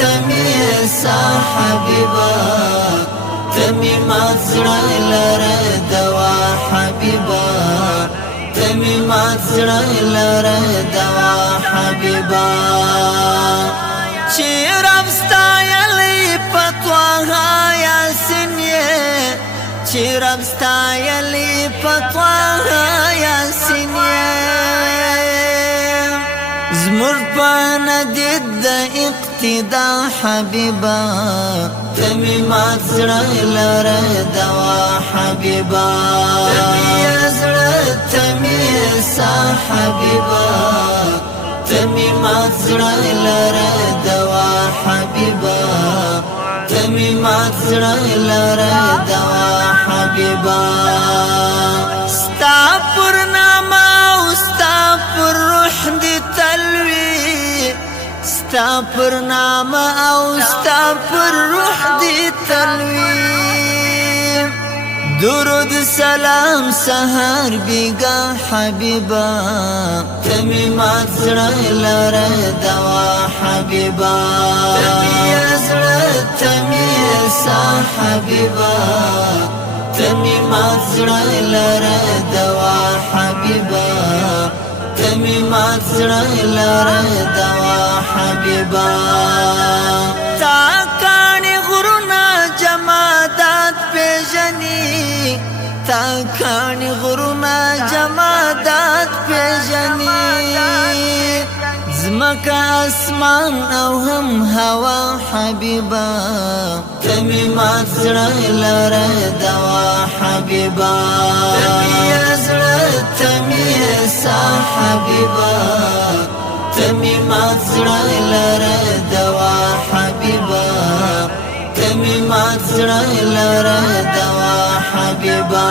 تمیسا حبیبا تمی مزرع لردوا حبیبا تمی مزرع لردوا حبیبا چی رب ستایلی پتواها یاسین یه چی رب ستایلی پتواها یاسین زمر پا ندید دا اقتدا حبیبا تمی مزرع لردوا حبیبا تمی ازر تمیسا حبیبا تمی مزرع لردوا حبیبا تمی مزرع لردوا حبیبا ستا پر ناما و ستا پر روح دی تلوی ستا پر ناما او ستا پر روح دی تلوی درود سلام سهر بیگا حبیبا تمی مزرع لردوا حبیبا تمی ازر تمیسا حبیبا تمی مزرع لردوا حبیبا تمی مزرع لردوا حبیبا تا کانی غرونا جمادات پیجنی تا کانی غرونا جمادات پیجنی زمکا اسمان او هم هوا حبیبا تمی مزرع لردوا حبیبا تمی ازر تمیسا حبیبا تمی مزرع لردوا حبیبا تمی مزرع لردوا حبیبا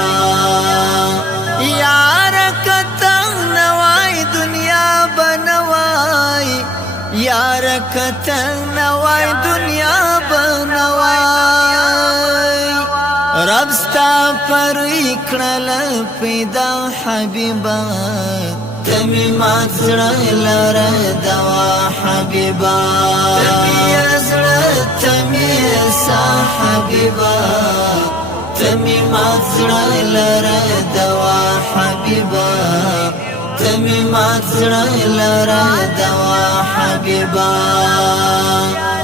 یارکتا نوائی دنیا بنوائی یارکتا نوائی دنیا بنوائی رب ستا پر اکڑل پیدا حبیبا تمی مزرع لردوا حبیبا تمی ازر تمیسا حبیبا تمی مزرع لردوا حبیبا تمی مزرع لردوا حبیبا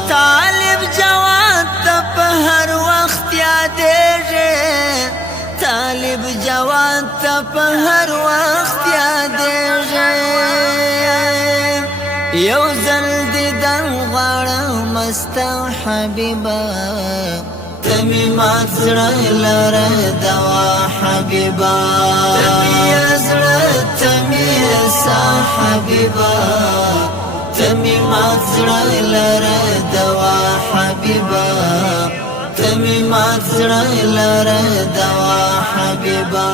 طالب جواد تپ ہر وقت یادیږي طالب جواد تپ هر وقت یادیږي یو ځل دیدن غواړم مستا حبیبا تمی مزرع لردوا حبیبا تمی ازر تمیسا حبیبا تمی مزرع لردوا حبیبا تمی مزرع لردوا حبیبا